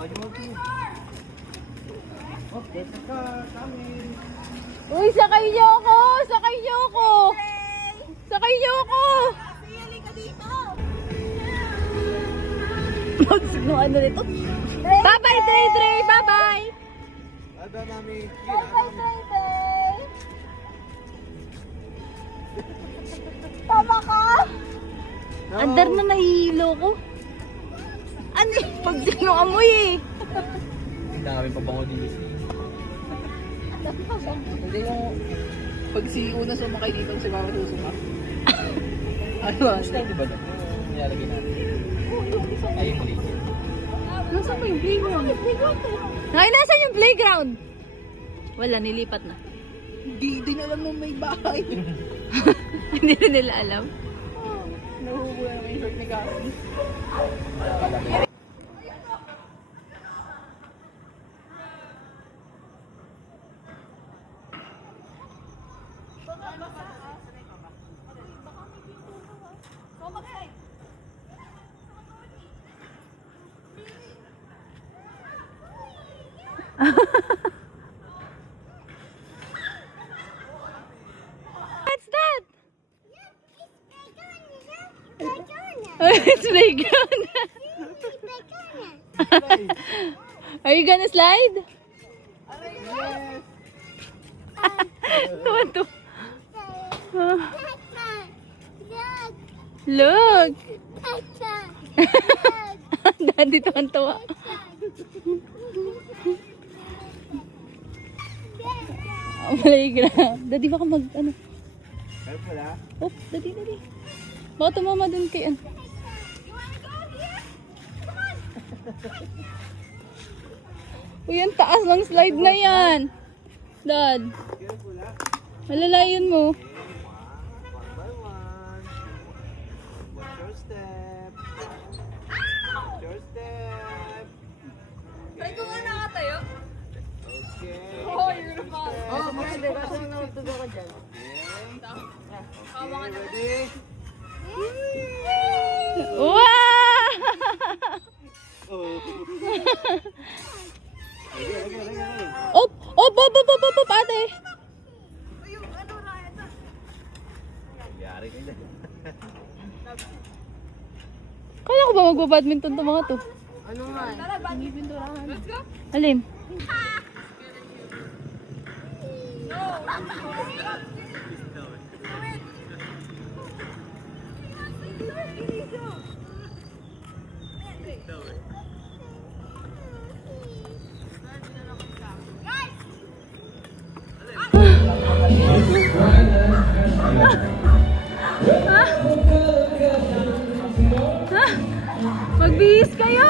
Uy, sakay niyo ako! Sakay niyo ako! Sakay niyo ako! Ano ano nito? Bye-bye, Dre, Dre! Bye-bye! Bye-bye, mami. Bye-bye, Dre, Dre! Tama ka? Andar na nahihilo ko. Ano eh? Pag sino amoy eh. Hindi kami pabango dito. Hindi yung pag si Una sumakay dito si Mama susuka. Ano? Di ba doon? Nilalagay natin. Ay, yung mali. Nasaan ba yung playground? Ay, nasaan yung playground? Wala, nilipat na. Hindi nyo alam na may bahay. Hindi na nila alam. Nahuhubo na may shirt ni Karen. What's that? It's playground. Are you gonna slide? Tuwan-tuwa. Look. Daddy tuwan-tuwa. Playground. Daddy baka mag ano. Kaya pala? Oh, daddy. Baka tumama dun kay ano. Uy, ang taas ng slide na yan. Dad. Malalayan mo. One by one. Watch your step. Watch your step. Try ko nga nakatayo. Okay. Oh, you're the boss. Oh, pwede. Kasi nautugo ka dyan. Okay. Ready? Wow! Oh. Op, ate. Yari ka dyan. Kala ko ba magba-badminton to mga to? Ano nga? Let's go. Alin? Magbihis kayo!